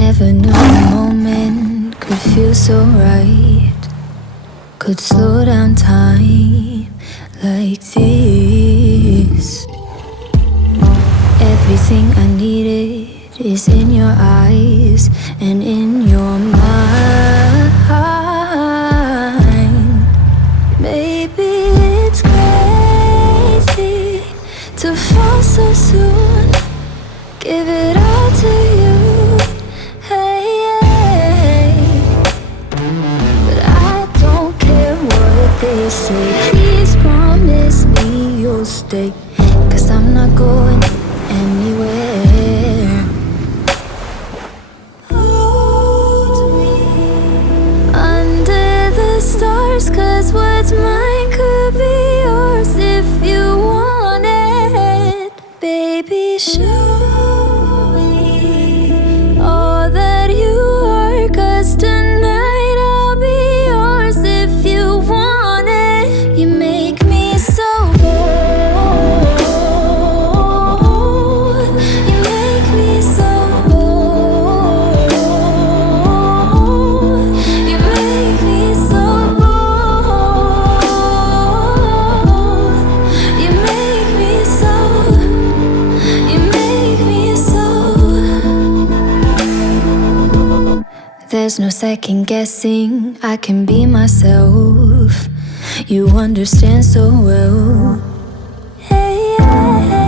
never knew a moment could feel so right, could slow down time like this. Everything I needed is in your eyes and in your mind. Maybe it's crazy to fall so soon, give it all to you, hey, hey. But I don't care what they say, please promise me you'll stay, 'cause I'm not going anywhere. Hold me under the stars, 'cause what's mine could be yours if you want it. Baby, show me all that you are, 'cause tonight I'll be yours if you want it. You make me so bold, you make me so bold, you make me so bold, you make me so, you make me so. There's no second guessing, I can be myself. You understand so well. Hey, yeah.